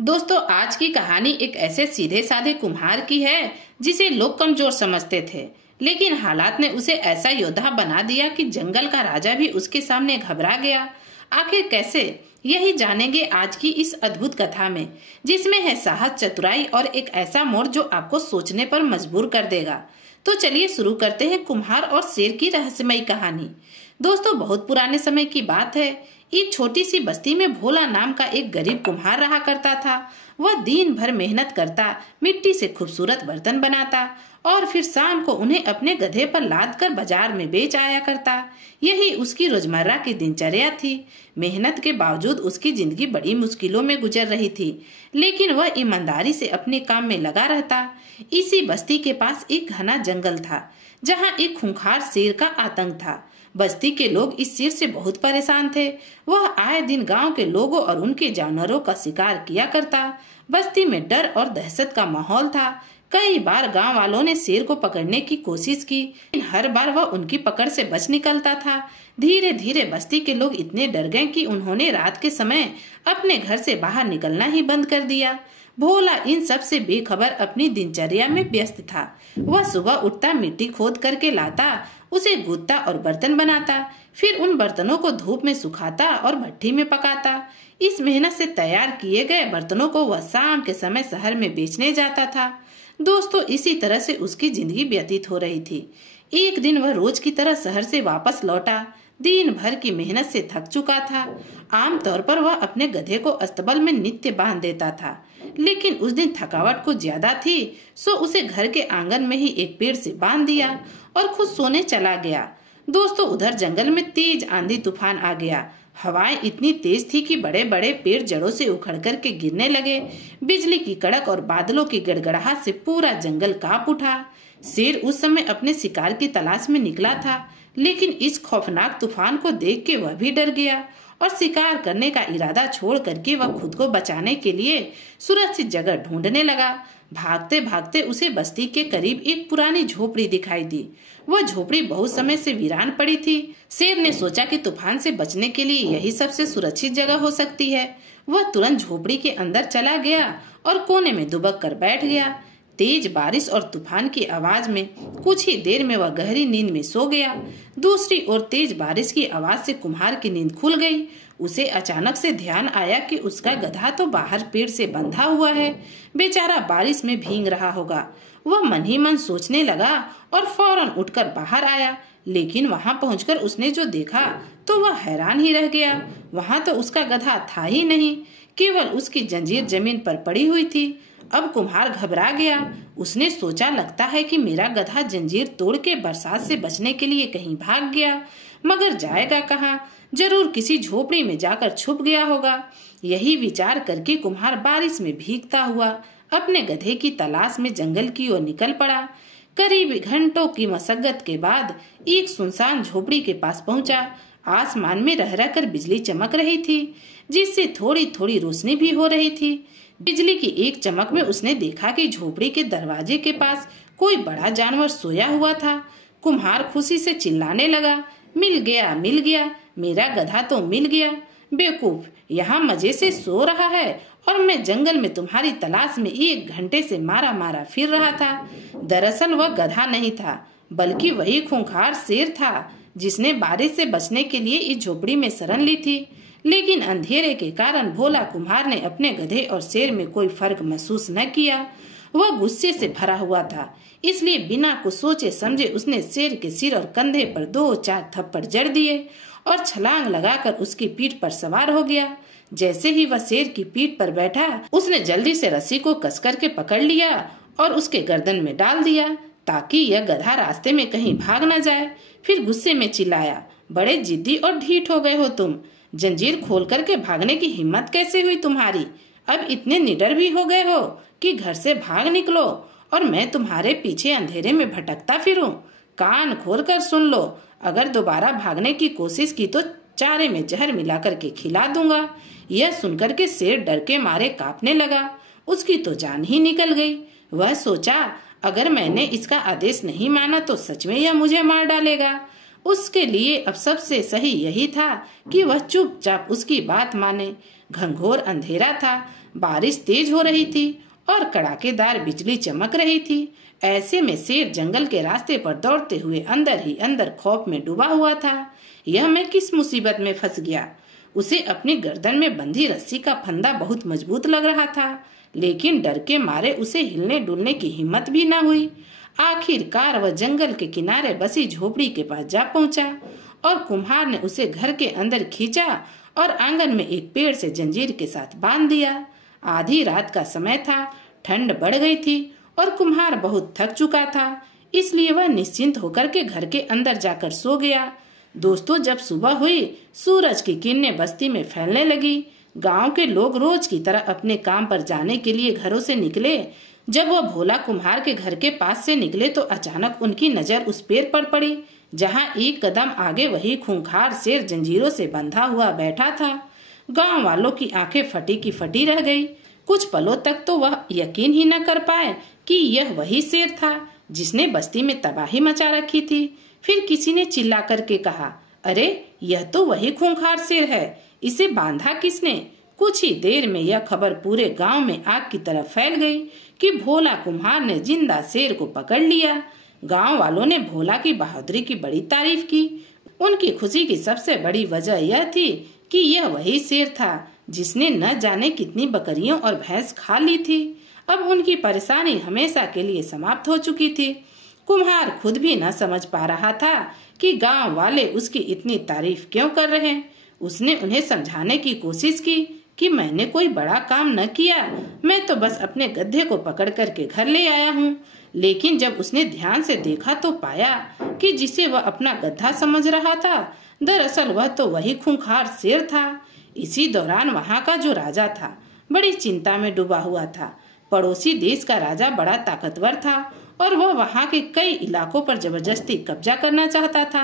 दोस्तों, आज की कहानी एक ऐसे सीधे साधे कुम्हार की है जिसे लोग कमजोर समझते थे, लेकिन हालात ने उसे ऐसा योद्धा बना दिया कि जंगल का राजा भी उसके सामने घबरा गया। आखिर कैसे, यही जानेंगे आज की इस अद्भुत कथा में, जिसमें है साहस, चतुराई और एक ऐसा मोड़ जो आपको सोचने पर मजबूर कर देगा। तो चलिए शुरू करते हैं कुम्हार और शेर की रहस्यमयी कहानी। दोस्तों, बहुत पुराने समय की बात है। एक छोटी सी बस्ती में भोला नाम का एक गरीब कुम्हार रहा करता था। वह दिन भर मेहनत करता, मिट्टी से खूबसूरत बर्तन बनाता और फिर शाम को उन्हें अपने गधे पर लाद कर बाजार में बेच आया करता। यही उसकी रोजमर्रा की दिनचर्या थी। मेहनत के बावजूद उसकी जिंदगी बड़ी मुश्किलों में गुजर रही थी, लेकिन वह ईमानदारी से अपने काम में लगा रहता। इसी बस्ती के पास एक घना जंगल था, जहाँ एक खूंखार शेर का आतंक था। बस्ती के लोग इस शेर से बहुत परेशान थे। वह आए दिन गांव के लोगों और उनके जानवरों का शिकार किया करता। बस्ती में डर और दहशत का माहौल था। कई बार गांव वालों ने शेर को पकड़ने की कोशिश की, लेकिन हर बार वह उनकी पकड़ से बच निकलता था। धीरे धीरे बस्ती के लोग इतने डर गए कि उन्होंने रात के समय अपने घर से बाहर निकलना ही बंद कर दिया। भोला इन सब से बेखबर अपनी दिनचर्या में व्यस्त था। वह सुबह उठता, मिट्टी खोद करके लाता, उसे गूंथता और बर्तन बनाता। फिर उन बर्तनों को धूप में सुखाता और भट्ठी में पकाता। इस मेहनत से तैयार किए गए बर्तनों को वह शाम के समय शहर में बेचने जाता था। दोस्तों, इसी तरह से उसकी जिंदगी व्यतीत हो रही थी। एक दिन वह रोज की तरह शहर से वापस लौटा। दिन भर की मेहनत से थक चुका था। आमतौर पर वह अपने गधे को अस्तबल में नित्य बांध देता था, लेकिन उस दिन थकावट कुछ ज्यादा थी, सो उसे घर के आंगन में ही एक पेड़ से बांध दिया और खुद सोने चला गया। दोस्तों, उधर जंगल में तेज आंधी तूफान आ गया। हवाएं इतनी तेज थी कि बड़े बड़े पेड़ जड़ों से उखड़ कर के गिरने लगे। बिजली की कड़क और बादलों की गड़गड़ाहट से पूरा जंगल कांप उठा। शेर उस समय अपने शिकार की तलाश में निकला था, लेकिन इस खौफनाक तूफान को देख के वह भी डर गया और शिकार करने का इरादा छोड़ करके वह खुद को बचाने के लिए सुरक्षित जगह ढूंढने लगा। भागते भागते उसे बस्ती के करीब एक पुरानी झोपड़ी दिखाई दी। वह झोपड़ी बहुत समय से वीरान पड़ी थी। शेर ने सोचा कि तूफान से बचने के लिए यही सबसे सुरक्षित जगह हो सकती है। वह तुरंत झोपड़ी के अंदर चला गया और कोने में दुबक कर बैठ गया। तेज बारिश और तूफान की आवाज में कुछ ही देर में वह गहरी नींद में सो गया। दूसरी ओर तेज बारिश की आवाज से कुम्हार की नींद खुल गई। उसे अचानक से ध्यान आया कि उसका गधा तो बाहर पेड़ से बंधा हुआ है। बेचारा बारिश में भीग रहा होगा। वह मन ही मन सोचने लगा और फौरन उठकर बाहर आया, लेकिन वहां पहुंचकर उसने जो देखा तो वह हैरान ही रह गया। वहां तो उसका गधा था ही नहीं, केवल उसकी जंजीर जमीन पर पड़ी हुई थी। अब कुम्हार घबरा गया। उसने सोचा, लगता है कि मेरा गधा जंजीर तोड़ के बरसात से बचने के लिए कहीं भाग गया, मगर जाएगा कहाँ? जरूर किसी झोपड़ी में जाकर छुप गया होगा। यही विचार करके कुम्हार बारिश में भीगता हुआ अपने गधे की तलाश में जंगल की ओर निकल पड़ा। करीब घंटों की मशक्कत के बाद एक सुनसान झोपड़ी के पास पहुंचा। आसमान में रह रहकर बिजली चमक रही थी, जिससे थोड़ी थोड़ी रोशनी भी हो रही थी। बिजली की एक चमक में उसने देखा कि झोपड़ी के दरवाजे के पास कोई बड़ा जानवर सोया हुआ था। कुम्हार खुशी से चिल्लाने लगा, मिल गया, मिल गया, मेरा गधा तो मिल गया। बेवकूफ, यहाँ मजे से सो रहा है और मैं जंगल में तुम्हारी तलाश में 1 घंटे से मारा मारा फिर रहा था। दरअसल वह गधा नहीं था, बल्कि वही खूंखार शेर था, जिसने बारिश से बचने के लिए इस झोपड़ी में शरण ली थी। लेकिन अंधेरे के कारण भोला कुम्हार ने अपने गधे और शेर में कोई फर्क महसूस न किया। वह गुस्से से भरा हुआ था, इसलिए बिना कुछ सोचे समझे उसने शेर के सिर और कंधे पर 2-4 थप्पड़ जड़ दिए और छलांग लगाकर उसकी पीठ पर सवार हो गया। जैसे ही वह शेर की पीठ पर बैठा, उसने जल्दी से रस्सी को कसकर के पकड़ लिया और उसके गर्दन में डाल दिया, ताकि यह गधा रास्ते में कहीं भाग न जाए। फिर गुस्से में चिल्लाया, बड़े जिद्दी और ढीठ हो गए हो तुम। जंजीर खोल करके भागने की हिम्मत कैसे हुई तुम्हारी? अब इतने निडर भी हो गए हो कि घर से भाग निकलो और मैं तुम्हारे पीछे अंधेरे में भटकता फिरूं? कान खोल कर सुन लो, अगर दोबारा भागने की कोशिश की तो चारे में जहर मिलाकर के खिला दूंगा। यह सुनकर के शेर डर के मारे कांपने लगा। उसकी तो जान ही निकल गई। वह सोचा, अगर मैंने इसका आदेश नहीं माना तो सच में यह मुझे मार डालेगा। उसके लिए अब सबसे सही यही था कि वह चुपचाप उसकी बात माने। घंघोर अंधेरा था, बारिश तेज हो रही थी और कड़ाकेदार बिजली चमक रही थी। ऐसे में शेर जंगल के रास्ते पर दौड़ते हुए अंदर ही अंदर खौफ में डूबा हुआ था। यह मैं किस मुसीबत में फंस गया। उसे अपनी गर्दन में बंधी रस्सी का फंदा बहुत मजबूत लग रहा था, लेकिन डर के मारे उसे हिलने डुलने की हिम्मत भी न हुई। आखिरकार वह जंगल के किनारे बसी झोपड़ी के पास जा पहुंचा और कुम्हार ने उसे घर के अंदर खींचा और आंगन में एक पेड़ से जंजीर के साथ बांध दिया। आधी रात का समय था, ठंड बढ़ गई थी और कुम्हार बहुत थक चुका था, इसलिए वह निश्चिंत होकर के घर के अंदर जाकर सो गया। दोस्तों, जब सुबह हुई, सूरज की किरणें बस्ती में फैलने लगी। गांव के लोग रोज की तरह अपने काम पर जाने के लिए घरों से निकले। जब वह भोला कुम्हार के घर के पास से निकले तो अचानक उनकी नजर उस पेड़ पर पड़ी, जहां एक कदम आगे वही खूंखार शेर जंजीरों से बंधा हुआ बैठा था। गांव वालों की आंखें फटी की फटी रह गई। कुछ पलों तक तो वह यकीन ही न कर पाए कि यह वही शेर था जिसने बस्ती में तबाही मचा रखी थी। फिर किसी ने चिल्ला करके कहा, अरे यह तो वही खूंखार शेर है, इसे बांधा किसने? कुछ ही देर में यह खबर पूरे गांव में आग की तरह फैल गई कि भोला कुम्हार ने जिंदा शेर को पकड़ लिया। गांव वालों ने भोला की बहादुरी की बड़ी तारीफ की। उनकी खुशी की सबसे बड़ी वजह यह थी कि यह वही शेर था जिसने न जाने कितनी बकरियों और भैंस खा ली थी। अब उनकी परेशानी हमेशा के लिए समाप्त हो चुकी थी। कुम्हार खुद भी न समझ पा रहा था कि गांव वाले उसकी इतनी तारीफ क्यों कर रहे हैं। उसने उन्हें समझाने की कोशिश की कि मैंने कोई बड़ा काम न किया, मैं तो बस अपने गधे को पकड़ करके घर ले आया हूँ। लेकिन जब उसने ध्यान से देखा तो पाया कि जिसे वह अपना गधा समझ रहा था, दरअसल वह तो वही खूंखार शेर था। इसी दौरान वहाँ का जो राजा था बड़ी चिंता में डूबा हुआ था। पड़ोसी देश का राजा बड़ा ताकतवर था और वह वहाँ के कई इलाकों पर जबरदस्ती कब्जा करना चाहता था।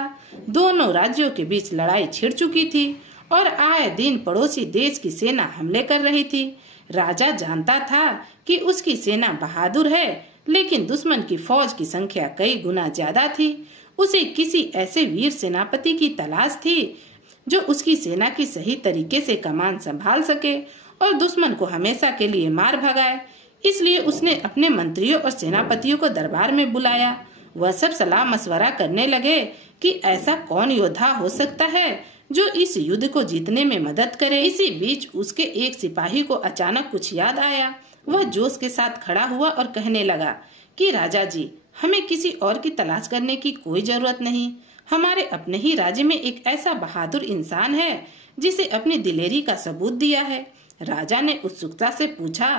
दोनों राज्यों के बीच लड़ाई छिड़ चुकी थी और आए दिन पड़ोसी देश की सेना हमले कर रही थी। राजा जानता था कि उसकी सेना बहादुर है, लेकिन दुश्मन की फौज की संख्या कई गुना ज्यादा थी। उसे किसी ऐसे वीर सेनापति की तलाश थी जो उसकी सेना की सही तरीके से कमान संभाल सके और दुश्मन को हमेशा के लिए मार भगाए। इसलिए उसने अपने मंत्रियों और सेनापतियों को दरबार में बुलाया। वह सब सलाह मशवरा करने लगे कि ऐसा कौन योद्धा हो सकता है जो इस युद्ध को जीतने में मदद करे। इसी बीच उसके एक सिपाही को अचानक कुछ याद आया। वह जोश के साथ खड़ा हुआ और कहने लगा कि राजा जी, हमें किसी और की तलाश करने की कोई जरूरत नहीं। हमारे अपने ही राज्य में एक ऐसा बहादुर इंसान है जिसे अपनी दिलेरी का सबूत दिया है। राजा ने उत्सुकता से पूछा,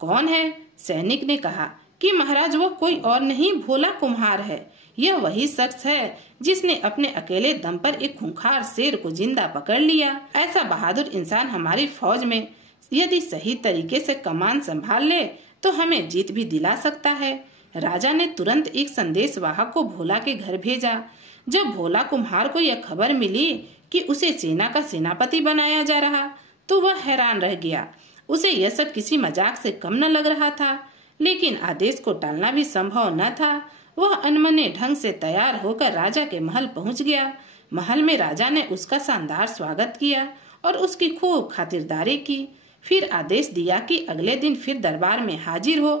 कौन है? सैनिक ने कहा कि महाराज, वो कोई और नहीं, भोला कुम्हार है। यह वही शख्स है जिसने अपने अकेले दम पर एक खूंखार शेर को जिंदा पकड़ लिया। ऐसा बहादुर इंसान हमारी फौज में यदि सही तरीके से कमान संभाल ले तो हमें जीत भी दिला सकता है। राजा ने तुरंत एक संदेशवाहक को भोला के घर भेजा। जब भोला कुम्हार को यह खबर मिली कि उसे सेना का सेनापति बनाया जा रहा तो वह हैरान रह गया। उसे यह सब किसी मजाक से कम न लग रहा था, लेकिन आदेश को टालना भी संभव न था। वह अनमने ढंग से तैयार होकर राजा के महल पहुंच गया। महल में राजा ने उसका शानदार स्वागत किया और उसकी खूब खातिरदारी की। फिर आदेश दिया कि अगले दिन फिर दरबार में हाजिर हो।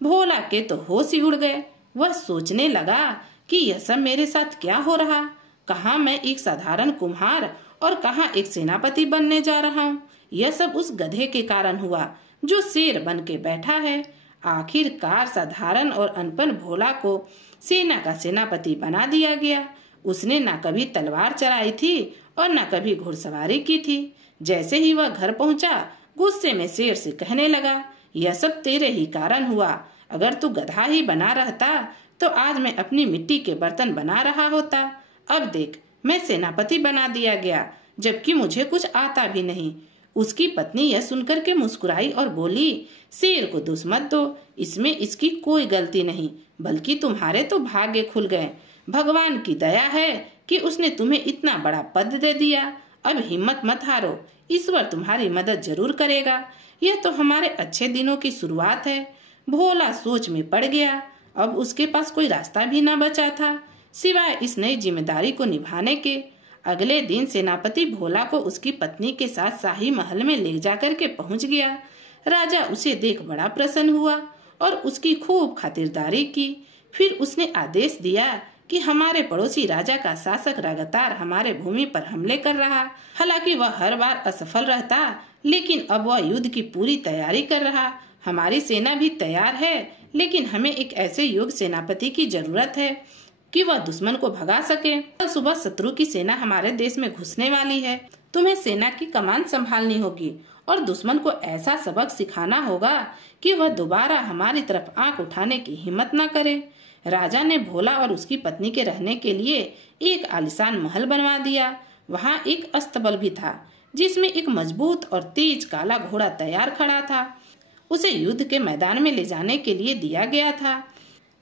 भोला के तो होश ही उड़ गए। वह सोचने लगा कि यह सब मेरे साथ क्या हो रहा। कहाँ मैं एक साधारण कुम्हार और कहाँ एक सेनापति बनने जा रहा हूँ। यह सब उस गधे के कारण हुआ जो शेर बन के बैठा है। आखिरकार साधारण और अनपढ़ भोला को सेना का सेनापति बना दिया गया। उसने न कभी तलवार चलाई थी और न कभी घुड़सवारी की थी। जैसे ही वह घर पहुंचा, गुस्से में शेर से कहने लगा, यह सब तेरे ही कारण हुआ। अगर तू गधा ही बना रहता तो आज मैं अपनी मिट्टी के बर्तन बना रहा होता। अब देख, मैं सेनापति बना दिया गया, जबकि मुझे कुछ आता भी नहीं। उसकी पत्नी यह सुनकर के मुस्कुराई और बोली, शेर को दोष मत दो, इसमें इसकी कोई गलती नहीं, बल्कि तुम्हारे तो भाग्य खुल गए। भगवान की दया है कि उसने तुम्हें इतना बड़ा पद दे दिया। अब हिम्मत मत हारो, ईश्वर तुम्हारी मदद जरूर करेगा। यह तो हमारे अच्छे दिनों की शुरुआत है। भोला सोच में पड़ गया। अब उसके पास कोई रास्ता भी न बचा था सिवाय इस नई जिम्मेदारी को निभाने के। अगले दिन सेनापति भोला को उसकी पत्नी के साथ शाही महल में ले जाकर के पहुंच गया। राजा उसे देख बड़ा प्रसन्न हुआ और उसकी खूब खातिरदारी की। फिर उसने आदेश दिया कि हमारे पड़ोसी राजा का शासक लगातार हमारे भूमि पर हमले कर रहा। हालांकि वह हर बार असफल रहता, लेकिन अब वह युद्ध की पूरी तैयारी कर रहा। हमारी सेना भी तैयार है, लेकिन हमें एक ऐसे योग्य सेनापति की जरूरत है कि वह दुश्मन को भगा सके। कल सुबह शत्रु की सेना हमारे देश में घुसने वाली है। तुम्हें सेना की कमान संभालनी होगी और दुश्मन को ऐसा सबक सिखाना होगा कि वह दोबारा हमारी तरफ आंख उठाने की हिम्मत न करे। राजा ने भोला और उसकी पत्नी के रहने के लिए एक आलीशान महल बनवा दिया। वहाँ एक अस्तबल भी था, जिसमें एक मजबूत और तेज काला घोड़ा तैयार खड़ा था। उसे युद्ध के मैदान में ले जाने के लिए दिया गया था,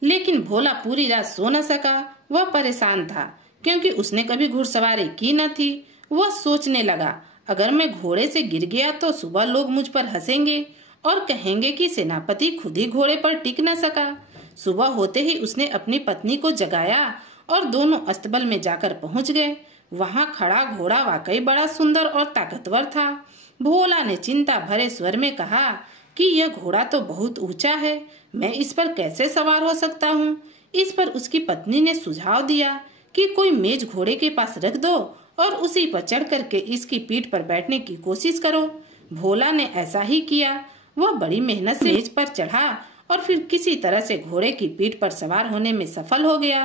लेकिन भोला पूरी रात सो न सका। वह परेशान था क्योंकि उसने कभी घुड़सवारी की न थी। वह सोचने लगा, अगर मैं घोड़े से गिर गया तो सुबह लोग मुझ पर हंसेंगे और कहेंगे कि सेनापति खुद ही घोड़े पर टिक न सका। सुबह होते ही उसने अपनी पत्नी को जगाया और दोनों अस्तबल में जाकर पहुंच गए। वहां खड़ा घोड़ा वाकई बड़ा सुंदर और ताकतवर था। भोला ने चिंता भरे स्वर में कहा कि यह घोड़ा तो बहुत ऊंचा है, मैं इस पर कैसे सवार हो सकता हूँ। इस पर उसकी पत्नी ने सुझाव दिया कि कोई मेज घोड़े के पास रख दो और उसी पर चढ़ करके इसकी पीठ पर बैठने की कोशिश करो। भोला ने ऐसा ही किया। वह बड़ी मेहनत से मेज पर चढ़ा और फिर किसी तरह से घोड़े की पीठ पर सवार होने में सफल हो गया।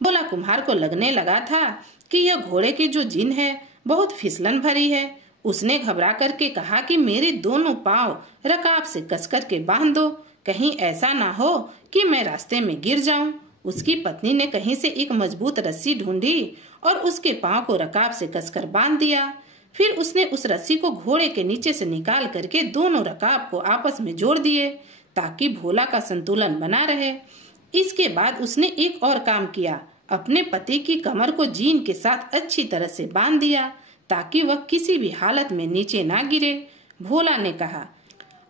भोला कुम्हार को लगने लगा था कि यह घोड़े की जो जीन है बहुत फिसलन भरी है। उसने घबरा करके कहा कि मेरे दोनों पांव रकाब से कस करके बांध दो, कहीं ऐसा ना हो कि मैं रास्ते में गिर जाऊं। उसकी पत्नी ने कहीं से एक मजबूत रस्सी ढूंढी और उसके पांव को रकाब से कसकर बांध दिया। फिर उसने उस रस्सी को घोड़े के नीचे से निकाल करके दोनों रकाब को आपस में जोड़ दिए ताकि भोला का संतुलन बना रहे। इसके बाद उसने एक और काम किया, अपने पति की कमर को जीन के साथ अच्छी तरह से बांध दिया ताकि वह किसी भी हालत में नीचे ना गिरे। भोला ने कहा,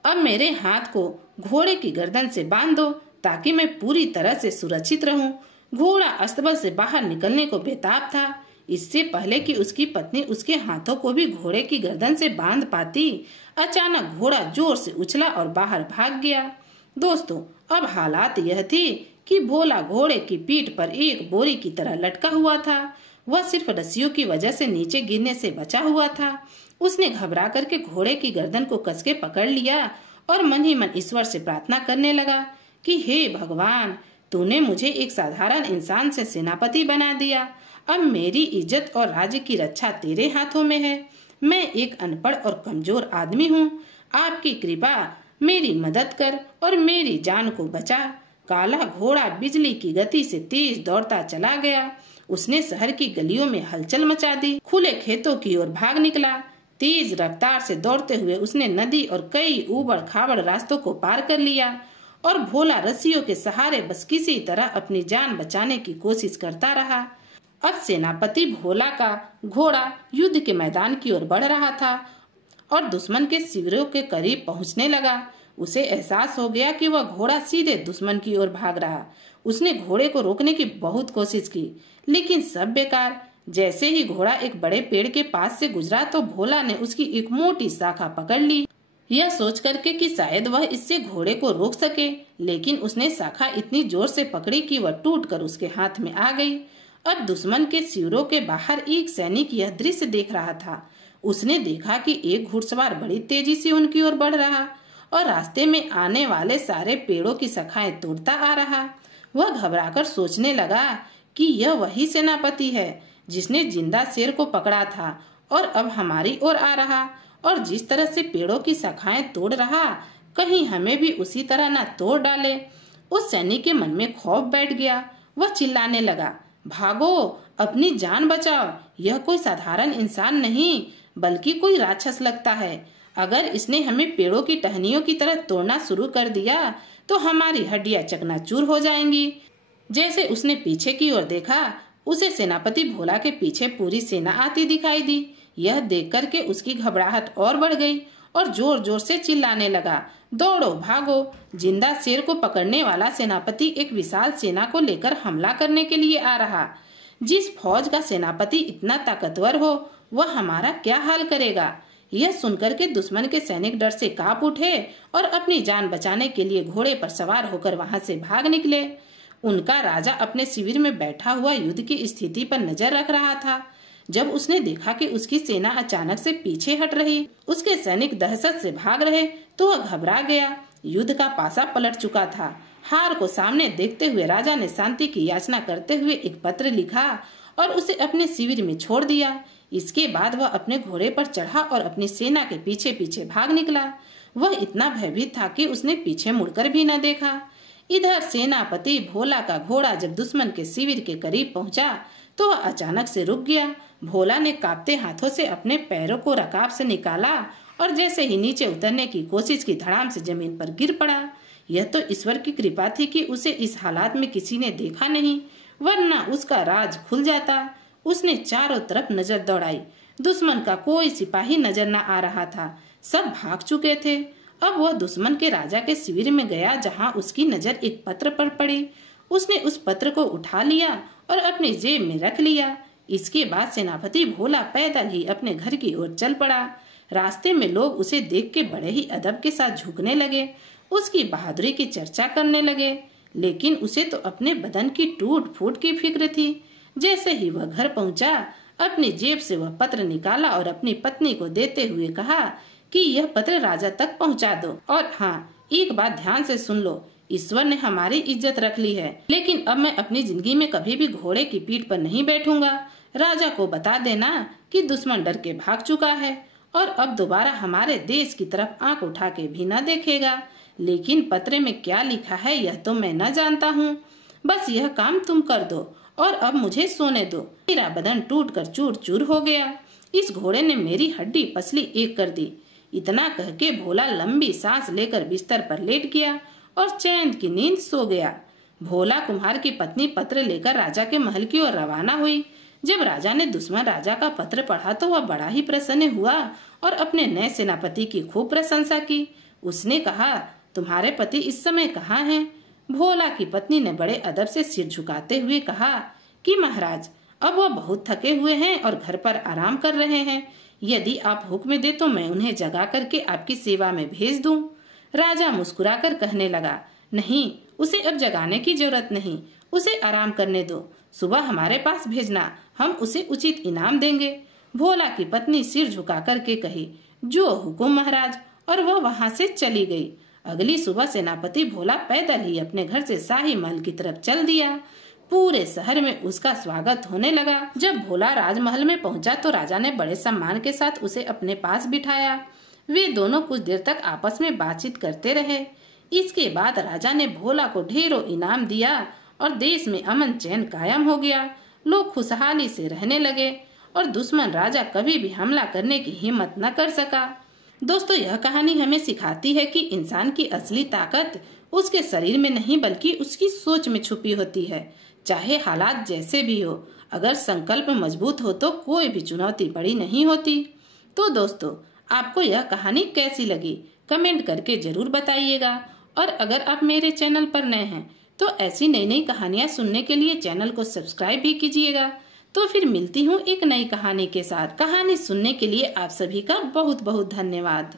अब मेरे हाथ को घोड़े की गर्दन से बांध दो ताकि मैं पूरी तरह से सुरक्षित रहूं। घोड़ा अस्तबल से बाहर निकलने को बेताब था। इससे पहले कि उसकी पत्नी उसके हाथों को भी घोड़े की गर्दन से बांध पाती, अचानक घोड़ा जोर से उछला और बाहर भाग गया। दोस्तों, अब हालात यह थी कि भोला घोड़े की पीठ पर एक बोरी की तरह लटका हुआ था। वह सिर्फ रस्सियों की वजह से नीचे गिरने से बचा हुआ था। उसने घबरा करके घोड़े की गर्दन को कसके पकड़ लिया और मन ही मन ईश्वर से प्रार्थना करने लगा कि हे भगवान, तूने मुझे एक साधारण इंसान से सेनापति बना दिया। अब मेरी इज्जत और राज्य की रक्षा तेरे हाथों में है। मैं एक अनपढ़ और कमजोर आदमी हूँ। आपकी कृपा मेरी मदद कर और मेरी जान को बचा। काला घोड़ा बिजली की गति से तेज दौड़ता चला गया। उसने शहर की गलियों में हलचल मचा दी, खुले खेतों की ओर भाग निकला। तेज रफ्तार से दौड़ते हुए उसने नदी और कई ऊबड़ खाबड़ रास्तों को पार कर लिया और भोला रस्सियों के सहारे बस किसी तरह अपनी जान बचाने की कोशिश करता रहा। अब सेनापति भोला का घोड़ा युद्ध के मैदान की ओर बढ़ रहा था और दुश्मन के शिविरों के करीब पहुंचने लगा। उसे एहसास हो गया कि वह घोड़ा सीधे दुश्मन की ओर भाग रहा। उसने घोड़े को रोकने की बहुत कोशिश की, लेकिन सब बेकार। जैसे ही घोड़ा एक बड़े पेड़ के पास से गुजरा तो भोला ने उसकी एक मोटी शाखा पकड़ ली, यह सोच करके कि शायद वह इससे घोड़े को रोक सके। लेकिन उसने शाखा इतनी जोर से पकड़ी कि वह टूटकर उसके हाथ में आ गई। अब दुश्मन के शिविरों के बाहर एक सैनिक यह दृश्य देख रहा था। उसने देखा कि एक घुड़सवार बड़ी तेजी से उनकी ओर बढ़ रहा और रास्ते में आने वाले सारे पेड़ों की शाखाएं तोड़ता आ रहा। वह घबराकर सोचने लगा कि यह वही सेनापति है जिसने जिंदा शेर को पकड़ा था और अब हमारी ओर आ रहा, और जिस तरह से पेड़ों की शाखाएं तोड़ रहा, कहीं हमें भी उसी तरह न तोड़ डाले। उस सैनिक के मन में खौफ बैठ गया। वह चिल्लाने लगा, भागो, अपनी जान बचाओ। यह कोई साधारण इंसान नहीं बल्कि कोई राक्षस लगता है। अगर इसने हमें पेड़ों की टहनियों की तरह तोड़ना शुरू कर दिया तो हमारी हड्डियां चकनाचूर हो जाएंगी। जैसे उसने पीछे की ओर देखा, उसे सेनापति भोला के पीछे पूरी सेना आती दिखाई दी। यह देख करके उसकी घबराहट और बढ़ गई और जोर जोर से चिल्लाने लगा, दौड़ो, भागो। जिंदा शेर को पकड़ने वाला सेनापति एक विशाल सेना को लेकर हमला करने के लिए आ रहा। जिस फौज का सेनापति इतना ताकतवर हो, वह हमारा क्या हाल करेगा। यह सुनकर के दुश्मन के सैनिक डर से कांप उठे और अपनी जान बचाने के लिए घोड़े पर सवार होकर वहां से भाग निकले। उनका राजा अपने शिविर में बैठा हुआ युद्ध की स्थिति पर नजर रख रहा था। जब उसने देखा कि उसकी सेना अचानक से पीछे हट रही, उसके सैनिक दहशत से भाग रहे, तो वह घबरा गया। युद्ध का पासा पलट चुका था। हार को सामने देखते हुए राजा ने शांति की याचना करते हुए एक पत्र लिखा और उसे अपने शिविर में छोड़ दिया। इसके बाद वह अपने घोड़े पर चढ़ा और अपनी सेना के पीछे पीछे भाग निकला। वह इतना भयभीत था कि उसने पीछे मुड़कर भी न देखा। इधर सेनापति भोला का घोड़ा जब दुश्मन के शिविर के करीब पहुंचा तो वह अचानक से रुक गया। भोला ने कांपते हाथों से अपने पैरों को रकाब से निकाला और जैसे ही नीचे उतरने की कोशिश की, धड़ाम से जमीन पर गिर पड़ा। यह तो ईश्वर की कृपा थी कि उसे इस हालात में किसी ने देखा नहीं, वरना उसका राज खुल जाता। उसने चारों तरफ नजर दौड़ाई। दुश्मन का कोई सिपाही नजर न आ रहा था, सब भाग चुके थे। अब वह दुश्मन के राजा के शिविर में गया, जहां उसकी नजर एक पत्र पर पड़ी। उसने उस पत्र को उठा लिया और अपनी जेब में रख लिया। इसके बाद सेनापति भोला पैदल ही अपने घर की ओर चल पड़ा। रास्ते में लोग उसे देख के बड़े ही अदब के साथ झुकने लगे, उसकी बहादुरी की चर्चा करने लगे। लेकिन उसे तो अपने बदन की टूट फूट की फिक्र थी। जैसे ही वह घर पहुंचा, अपनी जेब से वह पत्र निकाला और अपनी पत्नी को देते हुए कहा कि यह पत्र राजा तक पहुंचा दो। और हाँ, एक बात ध्यान से सुन लो, ईश्वर ने हमारी इज्जत रख ली है, लेकिन अब मैं अपनी जिंदगी में कभी भी घोड़े की पीठ पर नहीं बैठूंगा। राजा को बता देना कि दुश्मन डर के भाग चुका है और अब दोबारा हमारे देश की तरफ आंख उठा के भी न देखेगा। लेकिन पत्र में क्या लिखा है यह तो मैं न जानता हूँ। बस यह काम तुम कर दो और अब मुझे सोने दो। मेरा बदन टूट कर चूर चूर हो गया। इस घोड़े ने मेरी हड्डी पसली एक कर दी। इतना कह के भोला लंबी सांस लेकर बिस्तर पर लेट गया और चैन की नींद सो गया। भोला कुम्हार की पत्नी पत्र लेकर राजा के महल की ओर रवाना हुई। जब राजा ने दुश्मन राजा का पत्र पढ़ा तो वह बड़ा ही प्रसन्न हुआ और अपने नए सेनापति की खूब प्रशंसा की। उसने कहा, तुम्हारे पति इस समय कहाँ हैं? भोला की पत्नी ने बड़े अदब से सिर झुकाते हुए कहा कि महाराज, अब वह बहुत थके हुए हैं और घर पर आराम कर रहे हैं। यदि आप हुक्म दे तो मैं उन्हें जगा करके आपकी सेवा में भेज दूं। राजा मुस्कुराकर कहने लगा, नहीं, उसे अब जगाने की जरूरत नहीं, उसे आराम करने दो। सुबह हमारे पास भेजना, हम उसे उचित इनाम देंगे। भोला की पत्नी सिर झुका करके कही, जो हुकुम महाराज, और वह वहां से चली गई। अगली सुबह सेनापति भोला पैदल ही अपने घर से शाही महल की तरफ चल दिया। पूरे शहर में उसका स्वागत होने लगा। जब भोला राजमहल में पहुंचा तो राजा ने बड़े सम्मान के साथ उसे अपने पास बिठाया। वे दोनों कुछ देर तक आपस में बातचीत करते रहे। इसके बाद राजा ने भोला को ढेरों इनाम दिया और देश में अमन चैन कायम हो गया। लोग खुशहाली से रहने लगे और दुश्मन राजा कभी भी हमला करने की हिम्मत न कर सका। दोस्तों, यह कहानी हमें सिखाती है कि इंसान की असली ताकत उसके शरीर में नहीं बल्कि उसकी सोच में छुपी होती है। चाहे हालात जैसे भी हो, अगर संकल्प मजबूत हो तो कोई भी चुनौती बड़ी नहीं होती। तो दोस्तों, आपको यह कहानी कैसी लगी कमेंट करके जरूर बताइएगा। और अगर आप मेरे चैनल पर नए हैं तो ऐसी नई नई कहानियाँ सुनने के लिए चैनल को सब्सक्राइब भी कीजिएगा। तो फिर मिलती हूँ एक नई कहानी के साथ। कहानी सुनने के लिए आप सभी का बहुत बहुत धन्यवाद।